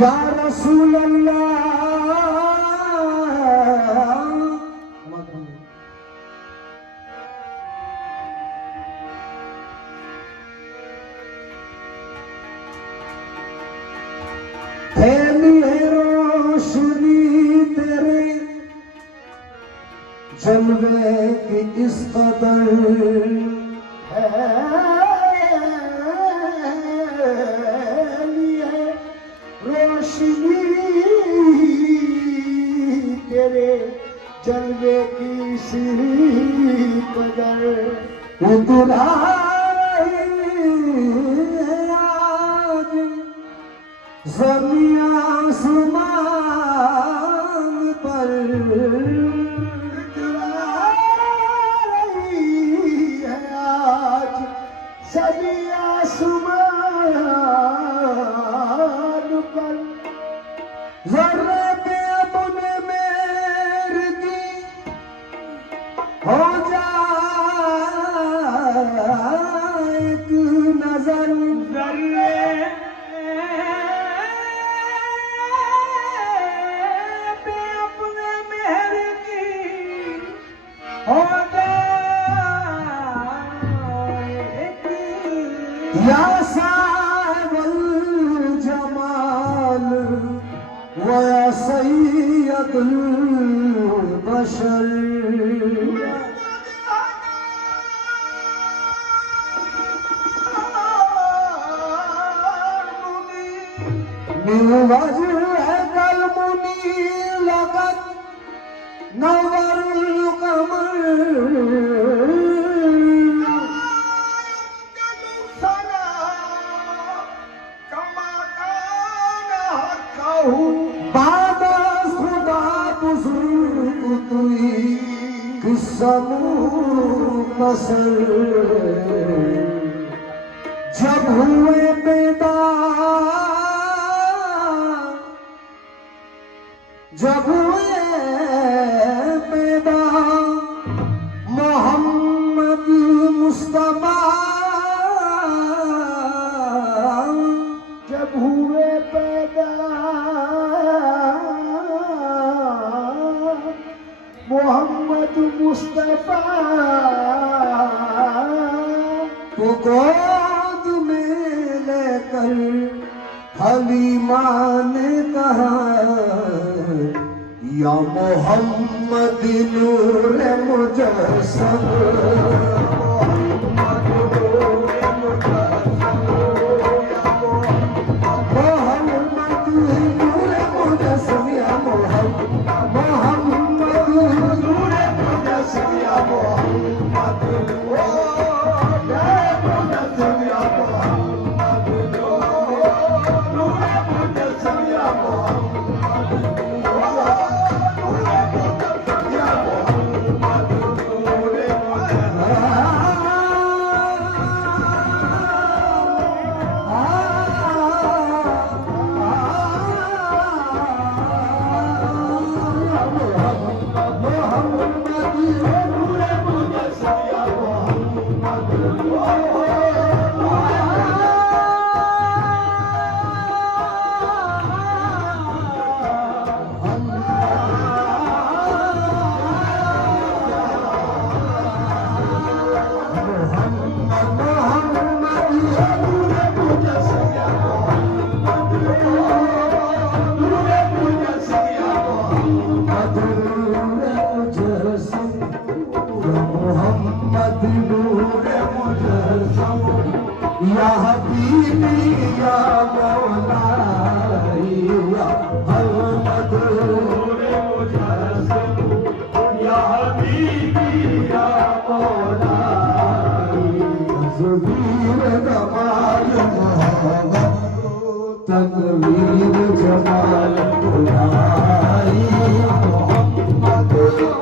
या रसूल अल्लाह फैली है रोशनी तेरे जलवे की इस कदर फैली है रोशनी तेरे जलवे की इसी कदर उतरा ज़मीं आसमान पर इतरा रही है आज ज़मीं आसमान पर ज़र्रे पे अपने मेरे की हो जाए एक नजर ज़र्रे या साहिबुल जमाल व या सय्यदुल बशर मिन वजहिकल मुनीर लक़द नव्वरुल क़मर बादस खुदा बुजुर्ग तुई किस्समूं मसल जब हुए पैदा जब हुए पैदा मोहम्मद मुस्तफा जब हुए पैदा मोहम्मद मुस्तफा तो गोद में लेकर हलीमा ने कहा या मोहम्मद नूर मुजस्सम या हबीबी या मौलाई या मोहम्मद नूरे मुजस्सम या हबीबी या मौलाई तस्वीर कमाल मोहम्मद तकवीर जमाल खुदाई मोहम्मद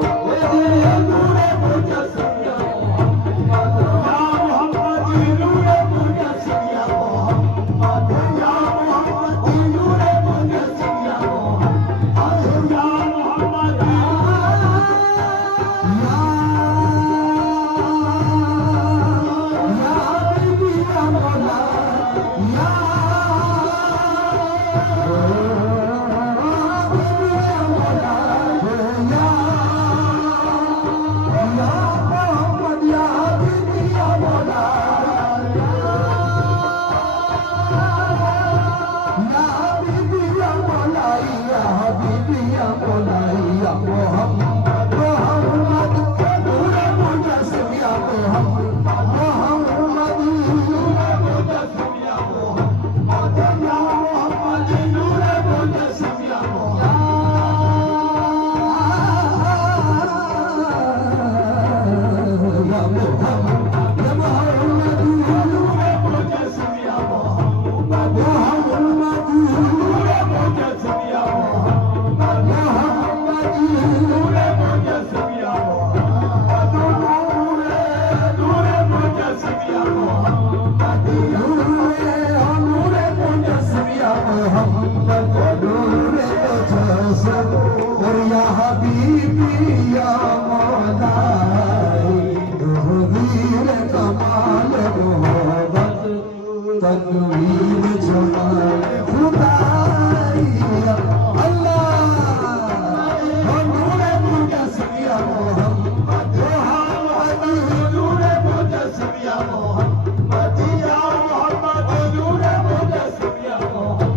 Oh तनवीर जमाल खुदाई अल्लाह नूरे मुजस्सम या मोहम्मद नूरे मुजस्सम या मोहम्मद या मोहम्मद नूरे मुजस्सम या मोहम्मद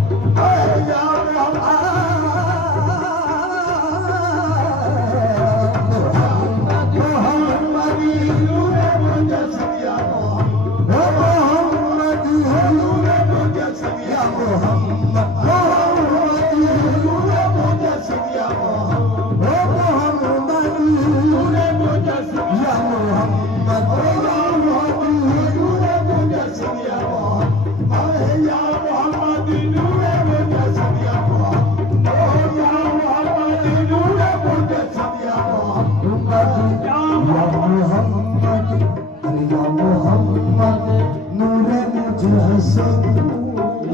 या मोहम्मद नूरे मुजस्सम या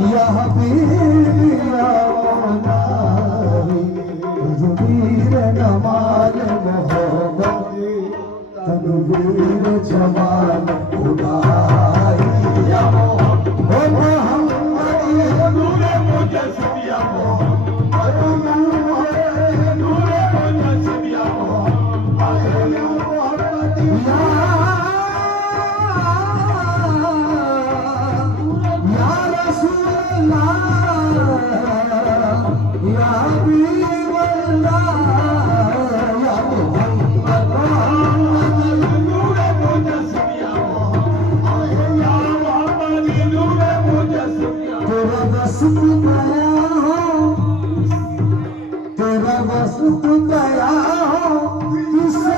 या हबीबी या मौलाई तनवीर नमाल मोहब्बत तनवीर जमाल खुदाई या मोहम्मद नूरे मुजस्सम या मोहम्मद नूरे मुजस्सम या मोहम्मद तेरा वस्त गया हो किसे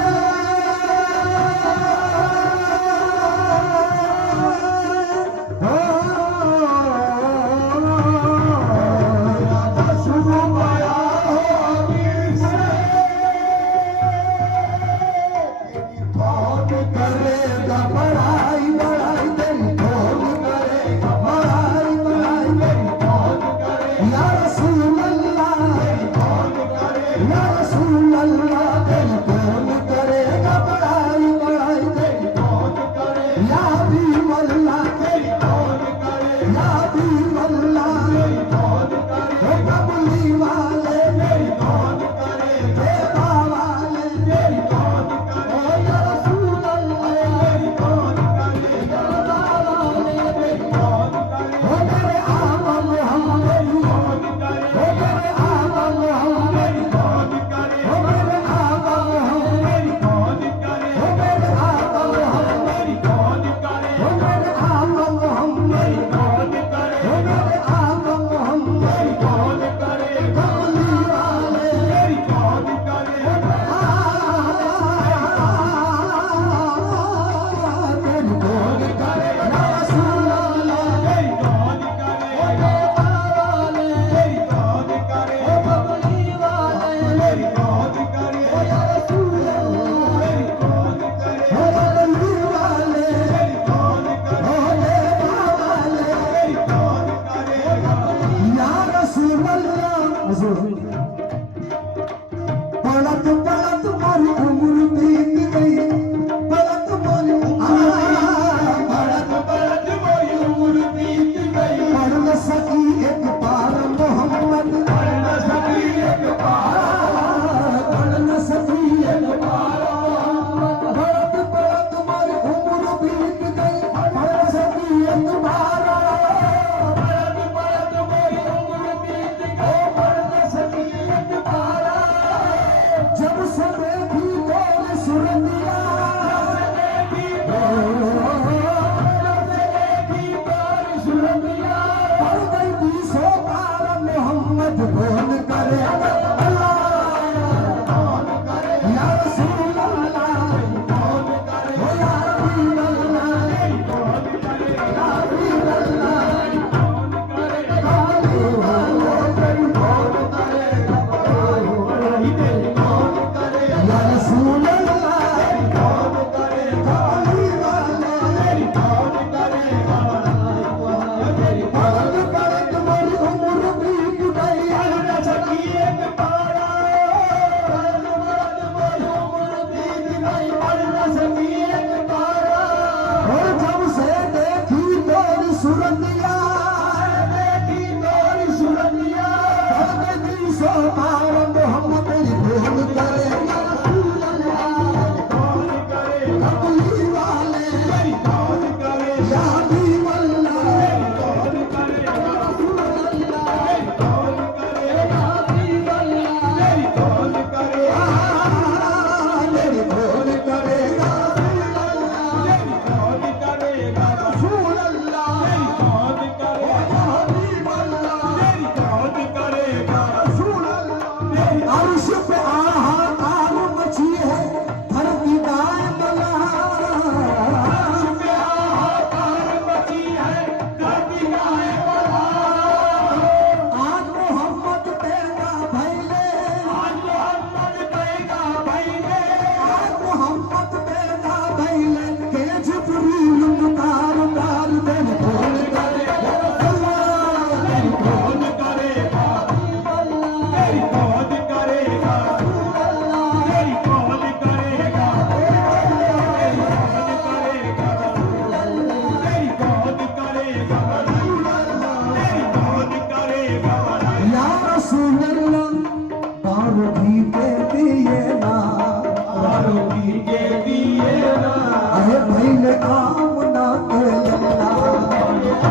करेगा पढ़ाई बढ़ाई तेरी कौन करेगा पढ़ाई बढ़ाई तेरी कौन करेगा या रसूल अल्लाह तेरी कौन करेगा या रसूल अल्लाह तेरी कौन करेगा पढ़ाई बढ़ाई तेरी कौन करेगा या हबीब अल्लाह तेरी कौन करेगा या हबीब अल्लाह तेरी कौन करेगा कबूली वाले तेरी कौन करेगा देवा वाले तेरी कौन करेगा या रसूल अल्लाह तेरी कौन करेगा वाले तेरी कौन करेगा ओ मेरे आका मोहम्मद कौन करेगा ओ मेरे आका मोहम्मद कौन करेगा ओ मेरे आका मोहम्मद कौन करेगा ओ मेरे आका मोहम्मद कौन करेगा ओ मेरे आका मोहम्मद कौन करेगा ओ मेरे आका मोहम्मद कौन करेगा कबूली वाले तेरी कौन करेगा सूरतिया देखी तोरी सूरतिया दिल सो पार मोहम्मद बोल करे या रसूल अल्लाह कौन करे कबूली वाले कौन करे या हबीब अल्लाह कौन करे या रसूल अल्लाह कौन करे या हबीब अल्लाह कौन करे मेरी कौन करेगा कौन करेगा रसूल अल्लाह कौन करेगा हबीब अल्लाह कौन करेगा रसूल अल्लाह अर्श पे हाहाकार मची है धरती दाएं बला अर्श पे हाहाकार मची है धरती दाएं बला आज मोहम्मद पैदा भइले आज मोहम्मद पैदा भइले आज मोहम्मद पैदा भइले के जिब्रील उतार उतार दे कौन करेगा अल्लाह कौन करेगा मेरी कौन करेगा मेरी कौन करेगा मेरी कौन करेगा मेरी कौन करेगा या रसूल अल्लाह दारू भी के दिए ना दारू भी के दिए ना अरे भइले आमना के लल्ला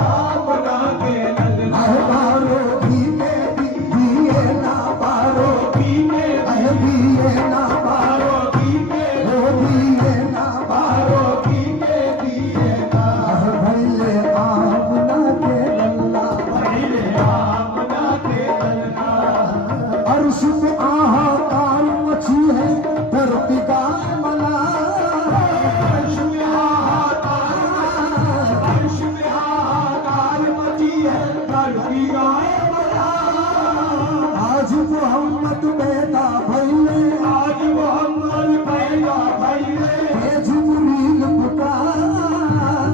आमना के लल्ला अरे दारू भी के दिए ना बारो भी के अरे दिए ना बारो भी के ओ दिए ना बारो भी के दिए ना अरे भइले आमना के लल्ला भइले आमना के लल्ला अर्श पे हाहाकार मची है धरती का मला अर्श पे हाहाकार मची है धरती का मला आज मोहम्मद पैदा भइले आज मोहम्मद पैदा भइले हे जिब्रील पुकार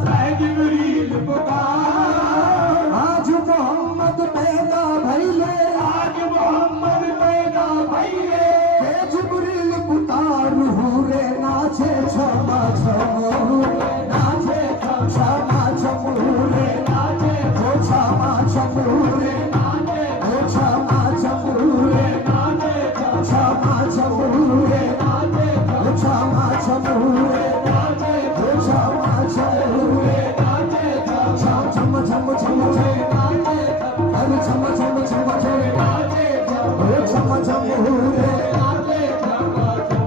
हे जिब्रील पुकार आज मोहम्मद पैदा भइले आज मोहम्मद पैदा भइले हे जिब्रील पुकार हुरे नाचे क्षमा छमूरे नाचे क्षमा छमूरे नाचे क्षमा छमूरे नाचे क्षमा छमूरे नाचे क्षमा छमूरे नाचे क्षमा छमूरे नाचे क्षमा छमूरे नाचे छम छम छम छम नाचे अरे छम छम छम छम नाचे छम छम हुरे नाचे छम छम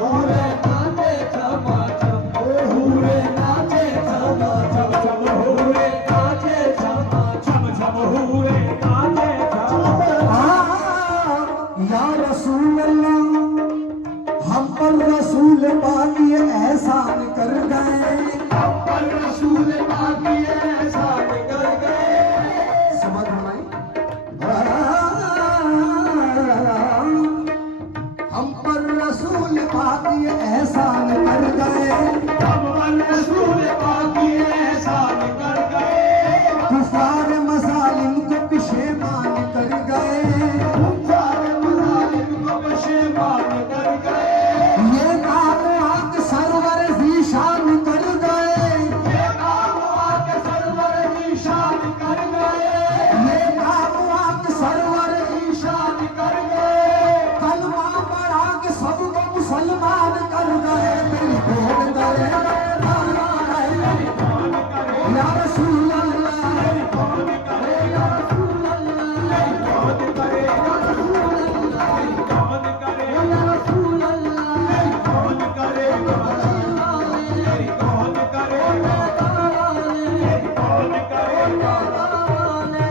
हुरे नाचे छम छम हुरे नाचे छम छम छम हुरे नाचे छम छम छम हुरे नाचे छम या रसूल अल्लाह हम पर रसूल पाक ये एहसान कर गए हम पर रसूल पाक ये एहसान कर गए समझ में हम पर रसूल पाक ये एहसान कर गए हम पर रसूल पाक ये एहसान कर गए कुफार मज़ालिम को पेशेमान कर गए कुफार मज़ालिम को पेशेमान कर गए ये काम आके सरवर ज़ीशान कर गए ये काम आके सरवर ज़ीशान कर गए ये काम आके सरवर ज़ीशान कर गए कलमा पढ़ा के सबको मुसलमान कर गए मेरी कौन करे या रसूल अल्लाह मेरी कौन करे या रसूल अल्लाह कौन करे या रसूल अल्लाह कौन करे या रसूल अल्लाह कौन करे मेरी कौन करे मेरी कौन करे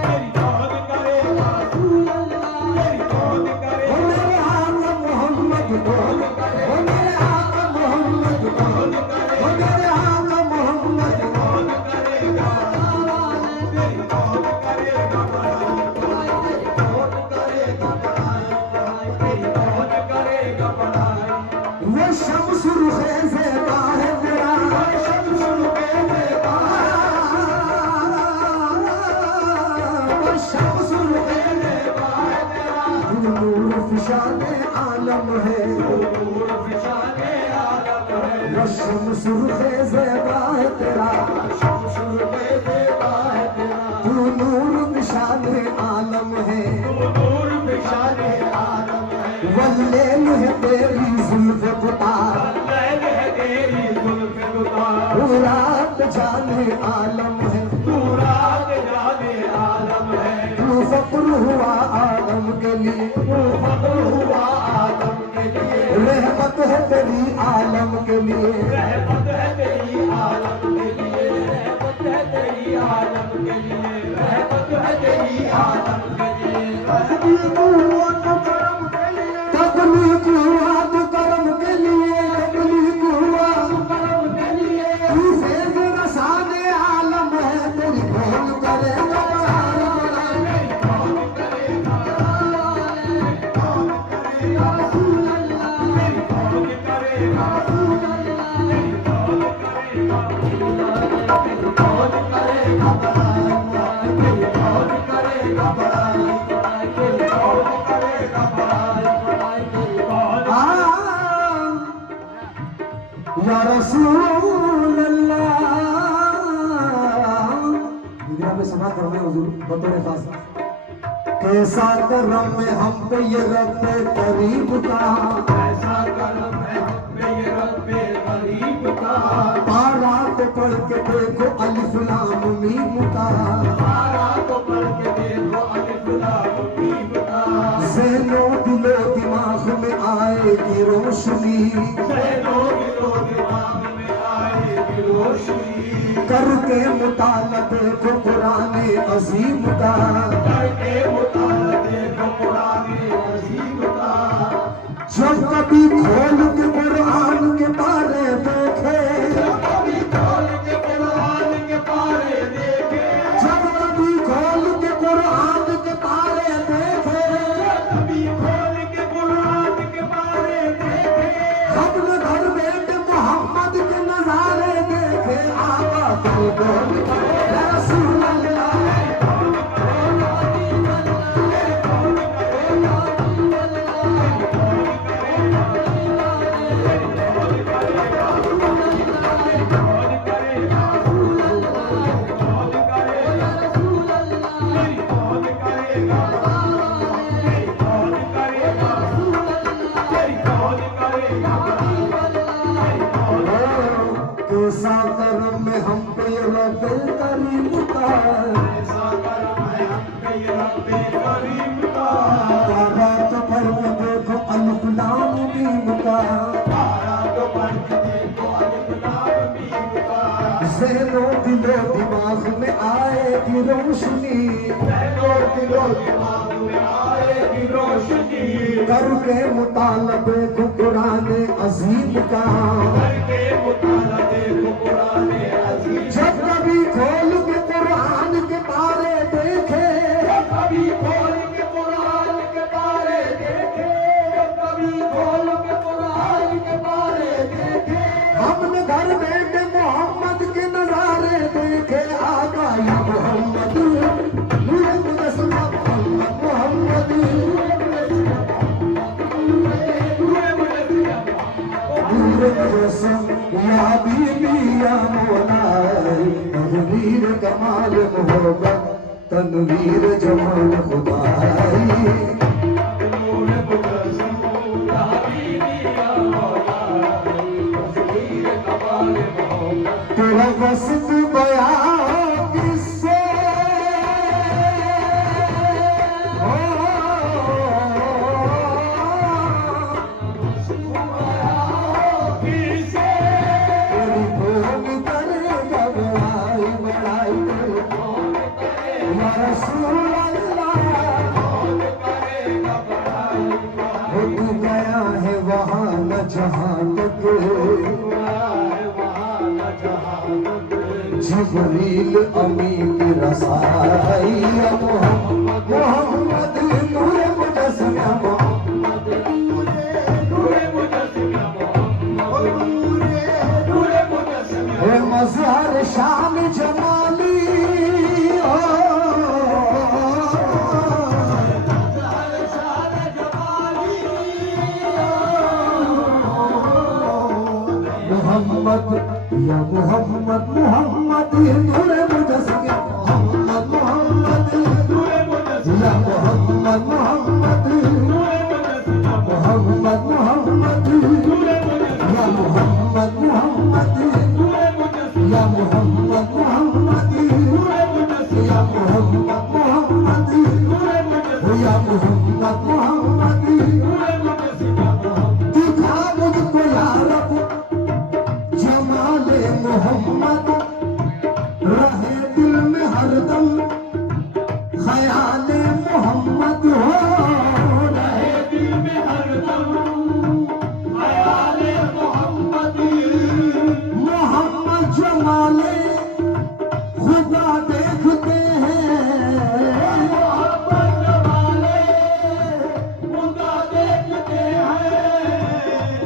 मेरी कौन करे रसूल अल्लाह मेरी कौन करे ओ मेरे आका मोहम्मद कौन करे ओ मेरे आका मोहम्मद कौन करे ओ मेरे आका मोहम्मद कौन करेगा मेरी कौन करेगा मेरी कौन करेगा मेरी कौन करेगा वो शम्स रुखे ज़ेबा है मेरा वो शम्स रुखे ज़ेबा वो शम्स रुखे ज़ेबा है मेरा नूर फिशाने आलम है नूर फिशाने आलम है वो शम्स रुखे ज़ेबा है तेरा शम्स रुखे ज़ेबा है शान आलम है, नूर शान आलम है, वल्लैल है तेरी जुल्फ पुतार, लैल है तेरी जुल्फ गुतार, तू रात जान आलम है, तू रात जाने आलम है, तू फक्र हुआ आलम के लिए, तू फख्र हुआ आलम के लिए, रहमत है तेरी आलम के लिए, रहमत है तेरी आलम के लिए, रहमत है तेरी आलम के लिए, रहमत है तेरी आलम के लिए, तकलीफ हुआ तो करम के लिए, तकलीफ हुआ तो करम के लिए, तकलीफ हुआ करम के लिए, तू फैज़ रसाने आलम है, तेरी कौन करेगा या रसूल अल्लाह। निगरान में समाज कर रहे हैं हुजूर बतौर खास। कैसा करम में हम पे ये रब करीम का, ऐसा करम है हम पे ये रब्बे करीम का, पारा तो पढ़ के देखो अलिफ लाम मीम का, पारा तो पढ़ के देखो अलिफ लाम मीम का, ज़हनो दिलो दिमाग में आएगी रोशनी, ज़हनो दिलो दिमाग में आएगी रोशनी, करके मुताला देखो कुरान अजीम का, करके मुताला देखो कुरान अजीम का, जब कभी खोल के कुरान के बारे देखे, कभी खोल के कुरान के पारे देखे, जब कभी खोल के कुरान के बारे देखे, कभी खोल के कुरान के पारे देखे, अपने घर बैठे मोहम्मद के नजारे देखे, आका तो बोल या रसूल अल्लाह। कैसा करम में हम पे रब करीम का, ऐसा करम है हम पे ये रब्बे करीम का, पारा तो पढ़ के देखो अलिफ लाम मीम का, पारा तो पढ़ के देखो अलिफ लाम मीम का, ज़हनो दिलो दिमाग में आएगी रोशनी, ज़हनो दिलो दिमाग में आएगी रोशनी, करके मुताला देखो कुरान अजीम का, करके मुताला देखो कुरान अजीम, जब कभी खोल के कुरान के बारे देखे, कभी खोल के कुरान के बारे देखे, कभी खोल के कुरान के बारे देखे, हमने घर बैठे मोहम्मद के नजारे देखे, आका या मोहम्मद नूरे मुजस्सम मोहम्मद मोहम्मद नूरे मुजस्सम या बीबी या मौलाई, तनवीर कमाल मोहब्बत तनवीर जमाल खुदाई, नूर मुजस्सम या हबीबी या मौलाई, तस्वीर कमाल मोहब्बत, तेरा वस्फ बयां किससे हो, किसे तेरी भोग करेगा बड़ाई बड़ाई या रसूल अल्लाह। करेगा बड़ाई हो तू गया है वहाँ न जहाँ तक, वहाँ न जहाँ तक, जिब्रील अमी की रसाई, या मोहम्मद मोहम्मद नूरे मुजस्सम या मोहम्मद, नूर मुजस्सम या मोहम्मद, नूर मुजस्सम या हे मज़हर शान जमाली हो, शान जमाली, मोहम्मद या मोहम्मद मोहम्मद नूरे मुजस्सम या मोहम्मद मोहम्मद नूर या मोहम्मद मोहम्मद मोहम्मद मोहम्मद या मोहम्मद मोहम्मद या मोहम्मद मोहम्मद या मोहम्मद मोहम्मद या मोहम्मद मोहम्मद दिखा मुझको या रब जमाले मोहम्मद रहे दिल में हरदम ख्याले मोहम्मद हो रहे दिल में हरदम ख्याले मोहम्मद मोहम्मद जमाले खुदा देखते हैं मोहम्मद जमाले खुदा देखते हैं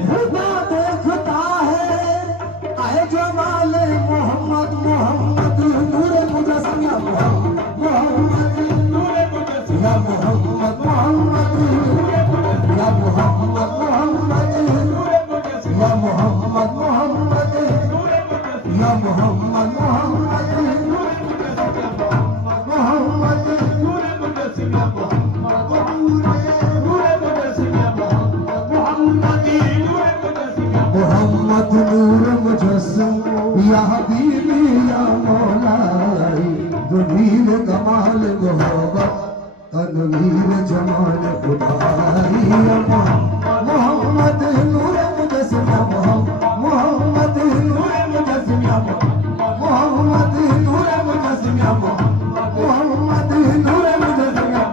खुदा देखता है आए जमाले मोहम्मद मोहम्मद नूरे मुजस्सम या मोहम्मद नूरे मुजस्सिम या मोहम्मद मोहम्मद या मोहम्मद मोहम्मद नूरे मुजस्सिम या मोहम्मद मोहम्मद नूरे मुजस्सिम या मोहम्मद मोहम्मद मोहम्मद नूरे मुजस्सिम या मोहम्मद नूरे मुजस्सिम या मोहम्मद मोहम्मद नूरे मुजस्सिम या मोहम्मद नूर मुजस्सम या हबीबी या मौलाई दुनीर कमाल मोहब्बत तनवीर जमाल खुदाई या मोहम्मद नूर मुजस्सम या मोहम्मद नूर मुजस्सम या मोहम्मद नूर मुजस्सम या मोहम्मद नूर मुजस्सम या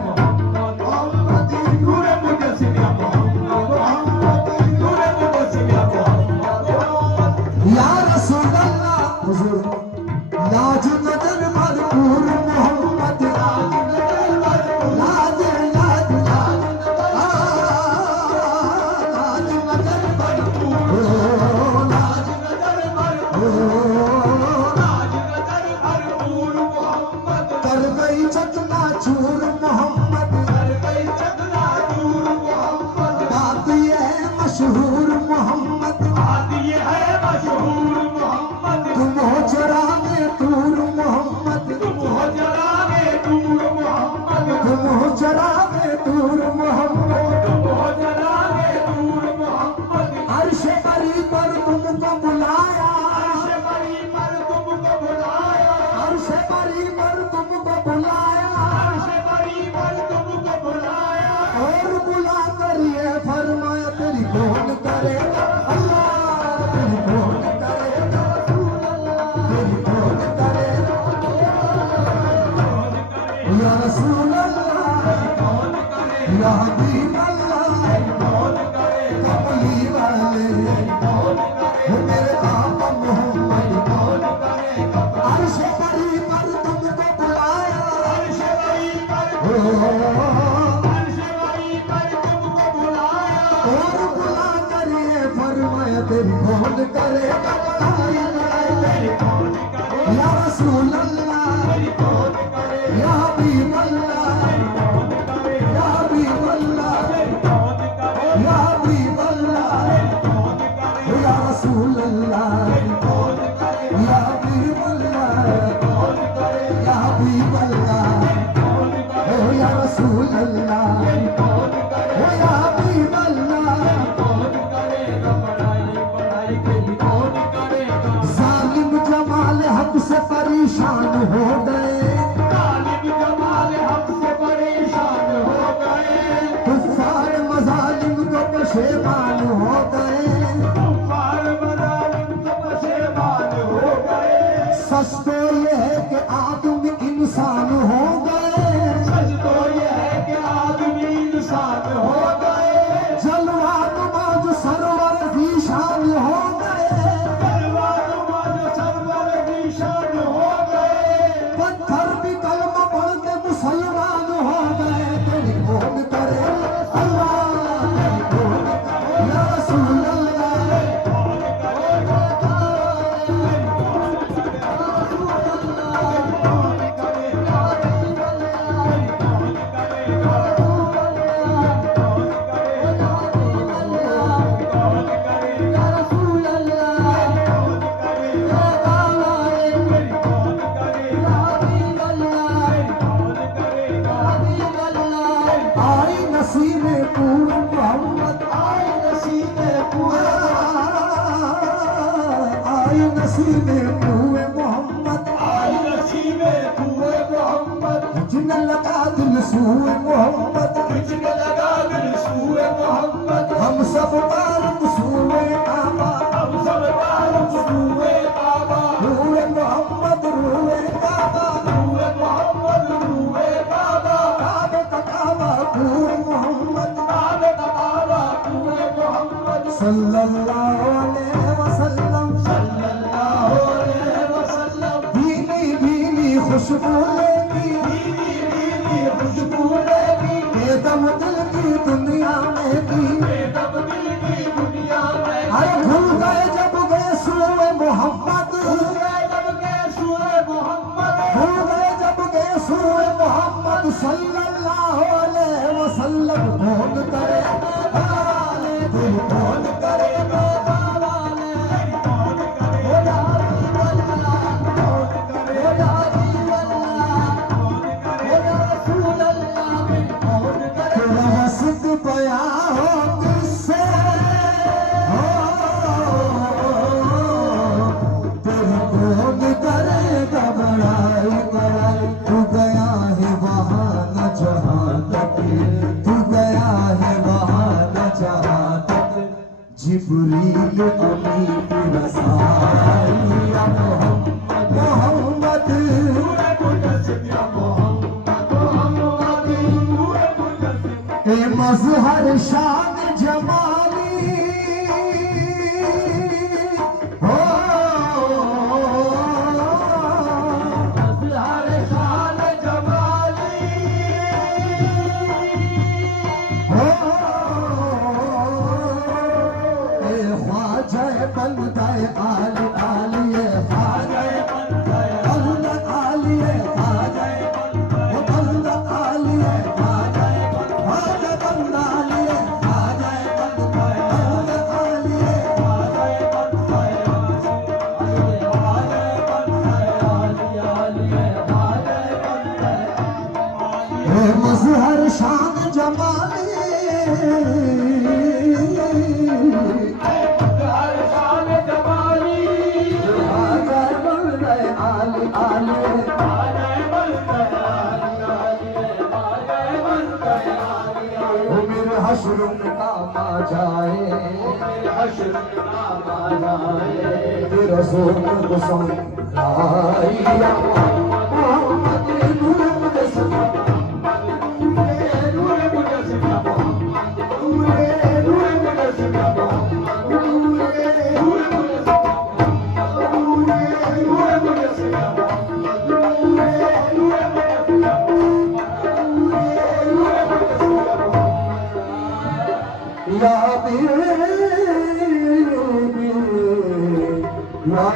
मोहम्मद नूरे मुजस्सिम या मोहम्मद नूरे मुजस्सिम या मोहम्मद या रसूल अल्लाह हुजूर लाज नजर भरपूर मोहम्मद लाज लाज लाज लाज नजर भरपूर लाज नजर ओ आज नजर भरपूर मोहम्मद कर गई चकना चूर मोहम्मद कर गई चकना चूर मोहम्मद बात ये है मशहूर मोहम्मद बात ये है मशहूर मोहम्मद तुम हो चरागे तूर मोहम्मद तुम हो जरागे दूर मोहम्मद तुम हो चरागे तूर मोहम्मद तुम हो जरागे दूर मोहम्मद अर्श परी पर तुमको बुलाया अर्श परी पर तुमको बुलाया अर्श परी पर तुमको बुलाया अर्श परी पर तुमको बुलाया और बुला कर ये फरमाया तेरी कौन करेगा अल्लाह तेरी कौन करेगा तेरी कौन करेगा या रसूल अल्लाह कौन करे या हबीब अल्लाह कौन करे कमली वाले कौन करे हो मेरे आका मोहम्मद कौन करे अर्श परी पर तुमको बुलाया अर्श परी पर ओ अर्श परी पर तुमको बुलाया और बुला कर ये फरमाया तेरी कौन करेगा कौन करे या रसूल अल्लाह कौन करे या हबीब अल्लाह कौन करे या हबीब अल्लाह कौन करे या हबीब अल्लाह कौन करे या रसूल अल्लाह कौन करे या हबीब अल्लाह कौन करे या हबीब अल्लाह कौन करे ओ या रसूल अल्लाह कौन करे ओ या हबीब अल्लाह कौन करेगा पढ़ाई पढ़ाई के लिए कौन करेगा जालिम जमाल हक से परेशान हो गए तालिब जमाल हमसे परेशान हो गए कुफ्फार मजालिम को पशेमान हो गए कुफ्फार मजालिम से पशेमान हो गए सच तो ये है कि आदमी इंसान हो गए सच तो ये है कि आदमी इंसान हो गए जलवा नमाज सरवर की शान हो गए परवानुमा जो सरवर की शान हो गए पत्थर भी कलमा पढ़ के मुसलमान हो गए तेरी कौन करे अल्लाह तेरी कौन करे या रसूल अल्लाह कौन करेगा नसीबे तूए मोहम्मद, आई नसीबे तूए मोहम्मद, जिन लगा दिल सूए मोहम्मद, खिंचने लगा दिल सूए मोहम्मद, हम सब तारुक सूए काबा, हम सब तारुक सूए काबा, रूए मोहम्मद रूए काबा, रूए मोहम्मद रूए काबा, काबे का काबा रूए मोहम्मद, काबे का काबा रूए मोहम्मद, सल्लल्लाहु अलैहि वसल्लम, सल्लल्लाहु अलैहि वसल्लम, भीनी भीनी खुशबू लेगी, बीवी बीवी खुशबू लेगी, बेदम दिल की दुनिया में भी, बेदम दिल की दुनिया में, अरे भूल गए जब गए सूए मोहम्मद, सूए जब के सूए मोहम्मद, भूल गए जब गए सूए मोहम्मद सल्लल्लाहु अलैहि वसल्लम, कौन करे वाले दिल कौन करे वाले, कौन करे ओ यारी अल्लाह, कौन करे ओ यारी अल्लाह, कौन करे ओ या रसूल अल्लाह, कौन करे तेरा वसत बया हो किससे, तेरी कौन करेगा बड़ाई बड़ाई, तू गया है वहाँ न जहाँ तक, तू गया है वहाँ न जहाँ तक, जिब्रील अमीन की रसाई या मोहम्मद, मोहम्मद सूए मुजस्सिम या मोहम्मद, मोहम्मद सूए मुजस्सिम, ए मजहर शान जमाली, हो मजहर शान जमाली, हो ए ख्वाजा बंदा आली आली ख्वाजा बंदा आली ख्वाजा बंदा आली ख्वाजा ख्वाजा बंदा आली ख्वाजा बंदा आली ए मजहर शान जमाली, मजहर शान जमाली, ख्वाजा बंदा आली आली, आले बन गया आले, आले बन गया आले, ओ मेरे हश्र में काम आ जाए, हश्र में नाम आ जाए, तेरा सोना को संभाई या मोहम्मद नूर मुजस्सिम, नूरे मुजस्सिम या मोहम्मद, नूरे मुजस्सिम या मोहम्मद, नूरे मुजस्सिम या मोहम्मद, नूरे मुजस्सिम या मोहम्मद, नूरे मुजस्सिम या मोहम्मद, नूरे मुजस्सिम या मोहम्मद, या बीबी या